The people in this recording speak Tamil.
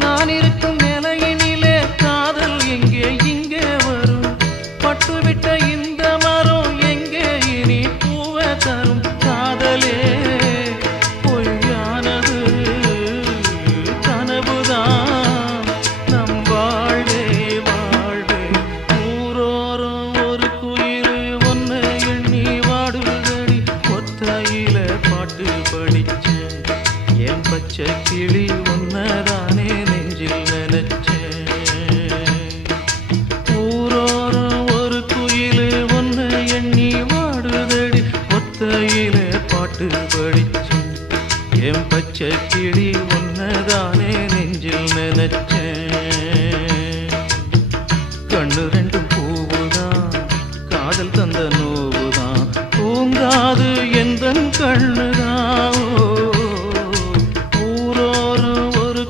நான் இருக்கும் நிலையினிலே காதல் எங்கே இங்கே வரும் பட்டுவிட்ட இந்த மரம் எங்கே இனி பூவை தரும் காதலே பொய்யானது கனவுதான் நம் வாழ்வே வாழ்வே ஊரோரம் ஒரு குயில் ஒன்னை எண்ணி வாடுதடி ஒத்தையில பாட்டு படிச்சேன் என் பச்சை கிளி ஒன்னதானே நெஞ்சில் நினைச்சேன் ஊரோரம் ஒரு குயில் ஒன்னை எண்ணி வாடுதடி ஒத்தையில பாட்டு படிச்சேன் என் பச்சை கிளி ஒன்னதானே நெஞ்சில் நினைச்சேன்